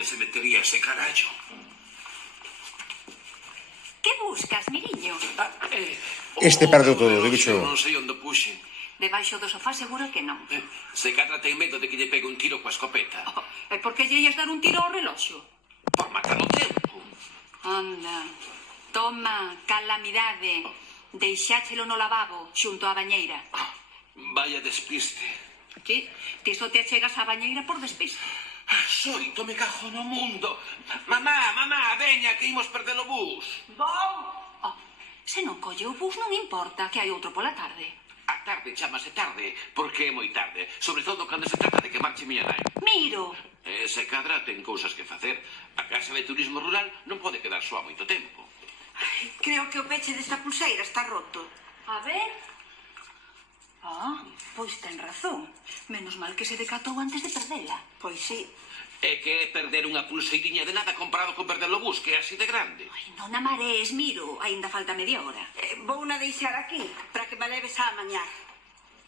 Onde se metería ese carallo? Que buscas, miriño? Este perdeu todo, digo xo. Non sei onde puxe. Debaixo do sofá seguro que non. Se cadra ten medo de que lle pegue un tiro coa escopeta. E por que lle ias dar un tiro ao reloxo? Por matar o tempo. Anda, toma, calamidade. Deixáchelo no lavabo, xunto á bañeira. Vaya despiste. Ti só te achegas á bañeira por despiste. Xoito, me cajo no mundo. Mamá, veña, que imos perder o bus. Oh, se non colle o bus non importa, que hai outro pola tarde. A tarde chamase tarde, porque é moi tarde. Sobre todo cando se trata de que marche miña nai. Miro. Se cadra ten cousas que facer. A casa de turismo rural non pode quedar soa moito tempo. Ai, creo que o peche desta pulseira está roto. A ver. Pois ten razón. Menos mal que se decatou antes de perdela. Pois sí. É que é perder unha pulseiriña de nada comparado con perder o bus, que é así de grande. Ai, non a marees, Miro. Aínda falta media hora. Vou na deixar aquí, para que me leves a mañar.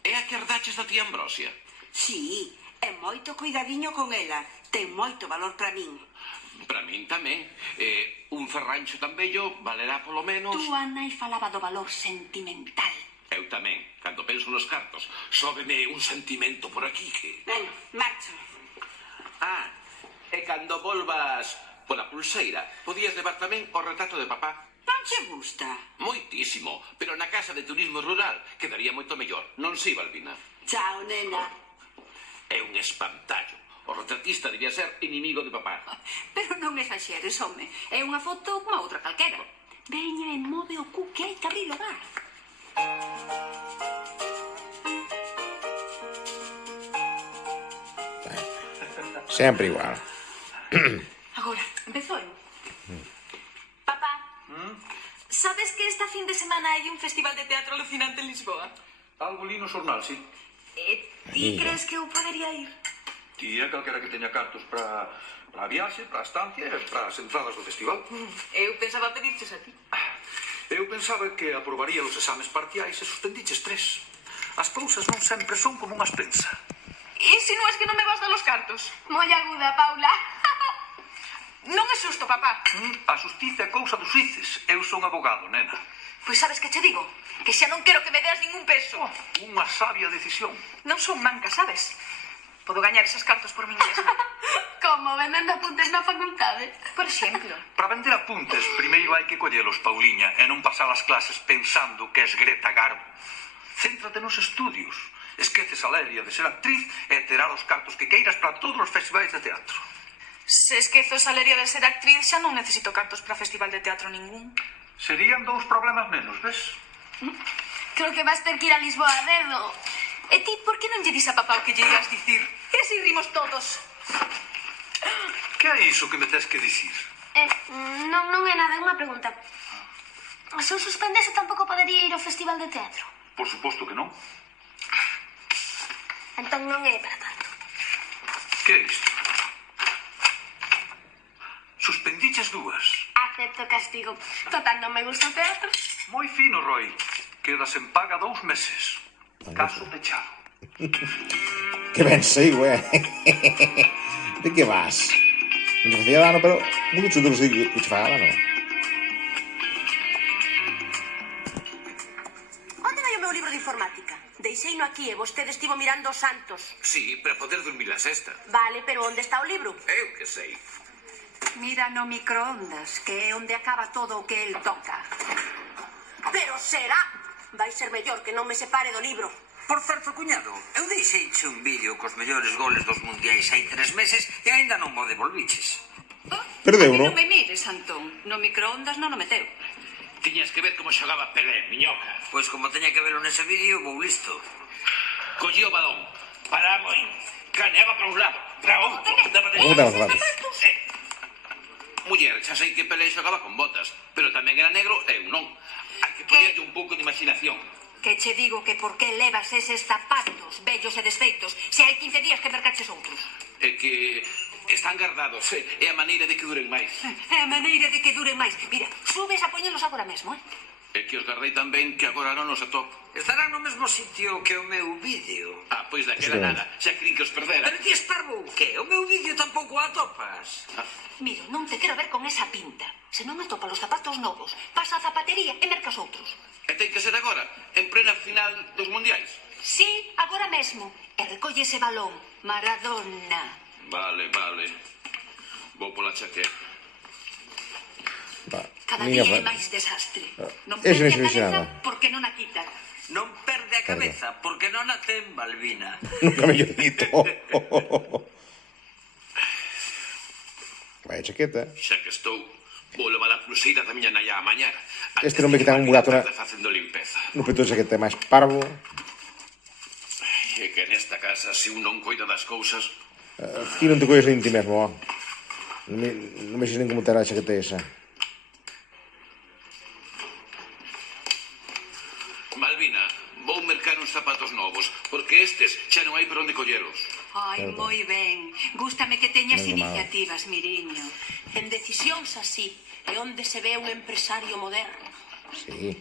É a que herdaches da tía Ambrosia? Sí, é moito cuidadiño con ela. Ten moito valor para min. Para min tamén. Un ferrancho tan bello valerá polo menos... Túa nai falaba do valor sentimental. Eu tamén. Cando penso nos cartos, sóbeme un sentimento por aquí que... Ben, marcho. E cando volvas pola pulseira, podías levar tamén o retrato de papá. Non che gusta? Moitísimo, pero na casa de turismo rural quedaría moito mellor. Non si, Balbina? Chao, nena. É un espantallo. O retratista debía ser inimigo de papá. Pero non exaxeres, home. É unha foto como outra calquera. Veña e move o cu que hai que abrir o bar. Sempre igual. Agora, empezou eu. Papá, sabes que esta fin de semana hai un festival de teatro alucinante en Lisboa? Algo li no xornal, sí. Ti crees que eu podería ir? Tía, calquera que teña cartos para a viaxe, para a estancia e para as entradas do festival. Eu pensaba pedirches a ti. Eu pensaba que aprobaría os exames parciais e suspendiches 3. As cousas non sempre son como unhas pensa. Insinúas que non me vas dar os cartos? Moi aguda, Paula. Non é xusto, papá. A xustiza é cousa dos xuíces. Eu son abogado, nena. Pois sabes que che digo? Que xa non quero que me deas ningún peso. Unha sabia decisión. Non son manca, sabes? Podo gañar esos cartos por min mesma. Como, vendendo apuntes na facultade? Por exemplo. Para vender apuntes, primeiro hai que collelos, Pauliña, e non pasar as clases pensando que és Greta Garbo. Céntrate nos estudios. Esqueces a leria de ser actriz e terá os cartos que queiras para todos os festivais de teatro. Se esquezo esa leria de ser actriz, xa non necesito cartos para festival de teatro ningún. Serían 2 problemas menos, ves? Creo que vas ter que ir a Lisboa a dedo. E ti, por que non lle dis a papá o que lle ias dicir? E así rimos todos. Que é iso que me tes que dicir? Non é nada, é unha pregunta. Se eu suspendese tampouco podería ir ao festival de teatro? Por suposto que non. Entón non é para tanto. Que é isto? Suspendiches 2. Acepto castigo. Total, non me gusta o teatro. Moi fino, Roy. Quedas en paga 2 meses. Caso pechado. Que ben sei, güey. De que vas? Non te facía dano, pero mucho de los que te facía dano. Onde vai o meu libro de informática? Deixeino aquí e vostede estivo mirando os santos. Sí, para poder dormir a sesta. Vale, pero onde está o libro? Eu que sei. Mira no microondas, que é onde acaba todo o que el toca. Pero será. Vai ser mellor que non me separe do libro. Por certo, cuñado, eu deixeiche un vídeo cos mellores goles dos mundiais hai 3 meses e aínda non mo devolviches. Perdeu, non non? me mires, Antón. No microondas non o meteu. Tiñas que ver como xogaba Pelé, miñoca. Pois como teña que verlo nese vídeo, vou listo. Collía o balón, paraba aí, caneaba para un lado, para outro. Como te vas a Muller, xa sei que Pelé xogaba con botas, pero tamén era negro e eu non. Hai que poñerlle un pouco de imaginación. Que che digo que por que levas eses zapatos vellos e desfeitos se hai 15 días que mercaches outros. É que están guardados, é a maneira de que duren máis. É a maneira de que duren máis. Mira, subes a poñelos agora mesmo, É que os gardei tamén que agora non os atopo. Estarán no mesmo sitio que o meu vídeo. Ah, pois daquela nada. Xa crin que os perdera. Pero ti esparvo o qué? O meu vídeo tampouco o atopas. Miro, non te quero ver con esa pinta. Se non atopa os zapatos novos, pasa a zapatería e mercas outros. E ten que ser agora, en plena final dos mundiais. Sí, agora mesmo. E recolle ese balón. Maradona. Vale. Vou pola chaqueta. Cada día é máis desastre. Non Ese perde non a se cabeza nada. porque non a quita. Non perde a cabeza, porque non a ten Balbina. Nunca mellor dito. Vaya chaqueta. Xa que estou, vou levar a pulseira da miña nai a mañar. Este non ve que ten un burato facendo limpeza. no peto de chaqueta máis parvo. É que nesta casa, se un non coida das cousas... Ti non te coides nin ti mesmo, ó. Non me xinen como terá a chaqueta esa. Malvina, vou mercar uns zapatos novos, porque estes xa non hai por onde collelos. Ai, moi ben. Gústame que teñas Non é malo. iniciativas, Miriño. En decisións así é onde se ve un empresario moderno. Sí.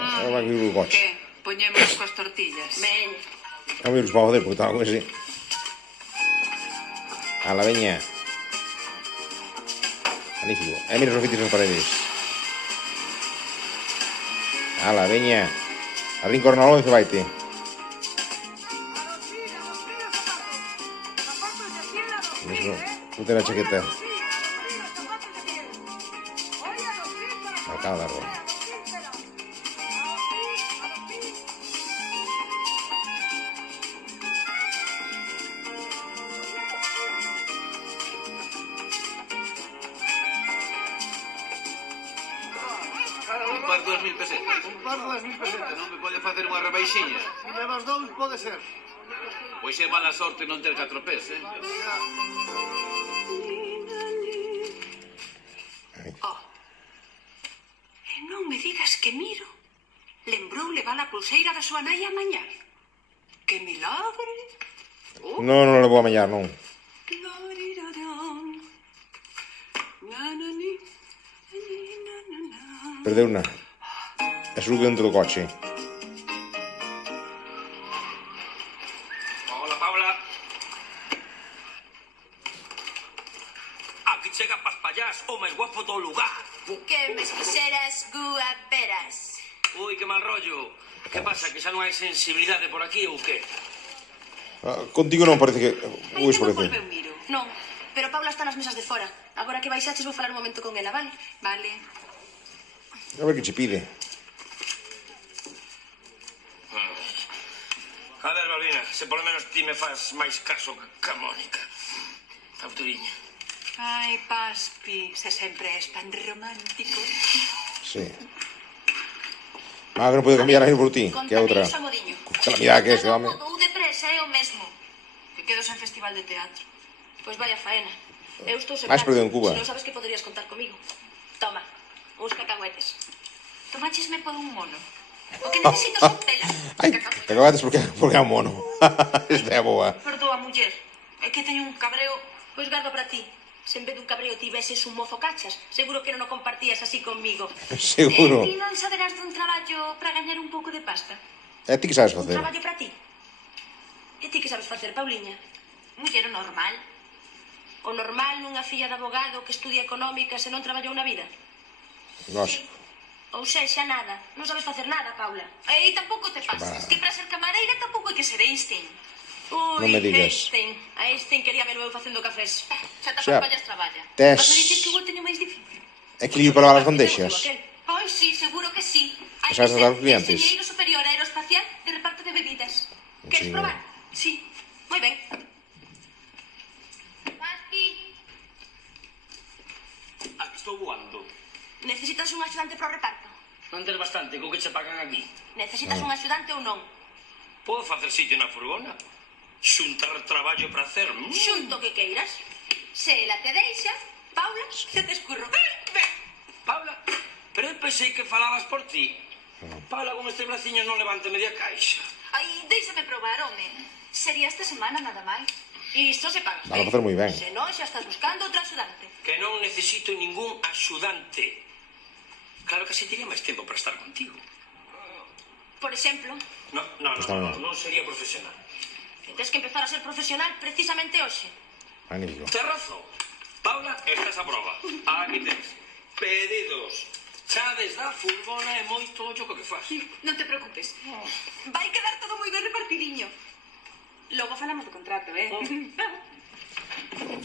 Ahora vai vir o coche. Que? Poñemos coas tortillas. Ben. A ver os para joder, porque estaba con ese. A la veña. Magnífico. Mira os oficios nas paredes. A la veña. Abrín cornalón e vaite. Ponte la chaqueta. Marcada largo. Un par de 2.000 pesetas. Un par de 2.000 pesetas. Non me pode facer unha rebaixiña. Si levas dous, pode ser. Pois é mala sorte non ter 4 pés, Oh. E non me digas que Miro lembrou levar a pulseira da súa nai a mañar. Que milagre. No, non le vou a mañar, non. Perdeu unha. E solo dentro do coche. Hola, Paula. Aquí chega Paspallás, o máis guapo do lugar. Que me fixeras guaperas. Ui, que mal rollo. Que pasa, que xa non hai sensibilidade por aquí ou que? Contigo non parece que... Ui, Ainda non parece. volveu Miro. Non, pero Paula está nas mesas de fora. Agora que baixaches vou falar un momento con ela, vale? Vale. A ver que che pide. A ver, Balbina, se por lo menos ti me faz máis caso que a Mónica. Autoriña. Ai, Paspi, se sempre és tan romántico. Sí. Ah, que non pode cambiar a ir por ti, que é outra. Contame iso, Modiño. Calamidade que é este, home. Ou depresa, é o mesmo. Que quedo sen festival de teatro. Pois vaya faena. Eu estou Máis perdido en Cuba. Se non sabes que poderías contar comigo. Toma, uns cacahuetes. Tomachisme por un mono. O que necesito son telas. Ai, cacahuetes porque é un mono. Esta é a boa. Perdoa, muller. É que teño un cabreo. Pois gardo para ti. Se en vez dun cabreo tiveses un mozo cachas, seguro que non o compartías así conmigo. Seguro. Ti non saberás dun traballo para gañar un pouco de pasta? E ti que sabes Un facer? traballo para ti. E ti que sabes facer, Pauliña? Muller, o normal. O normal nunha filla de abogado que estudia económicas e non traballou na vida? Lógico. Ou sexa, nada. Non sabes facer nada, Paula. E tampouco te pases. Que para ser camareira tampouco hai que ser Einstein. Ui, Non me digas. Einstein. A Einstein quería verme eu facendo cafés. Xa te Xa. Paspallas traballa. Tes... Vas me dicir que eu teño máis difícil. Equilibrio para lavar as bandexas. Ai, sí, seguro que sí. Hai Sabes que tratar ser os clientes? enxeñeiro superior aeroespacial de reparto de bebidas. Queres Sí. probar? Sí. Moi ben. Paspi. Aquí estou voando. Necesitas un axudante para o reparto? Non tes bastante co que che pagan aquí. Necesitas un axudante ou non? Podo facer sitio na furgona? Xuntar traballo para hacer. Xunto que queiras. Se ela te deixa, Paula, se te escurro. Paula, pero eu pensei que falabas por ti. Paula, con estes braciños non levante media caixa. Ai, déixame probar, home. Sería esta semana nada máis. Isto se paga. Vale, facer moi ben. Se non, xa estás buscando outro axudante. Que non necesito ningún axudante. Claro que así tería máis tempo para estar contigo. Por exemplo, Non sería profesional. tens que empezar a ser profesional precisamente hoxe. Magnífico. Tes razón. Paula, estás a prova. Aquí tens. Pedidos. Chaves da furgona e moito ollo co que faz. Non te preocupes. Vai quedar todo moi ben repartidiño. Logo falamos do contrato,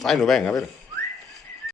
Vai, non ben, a ver.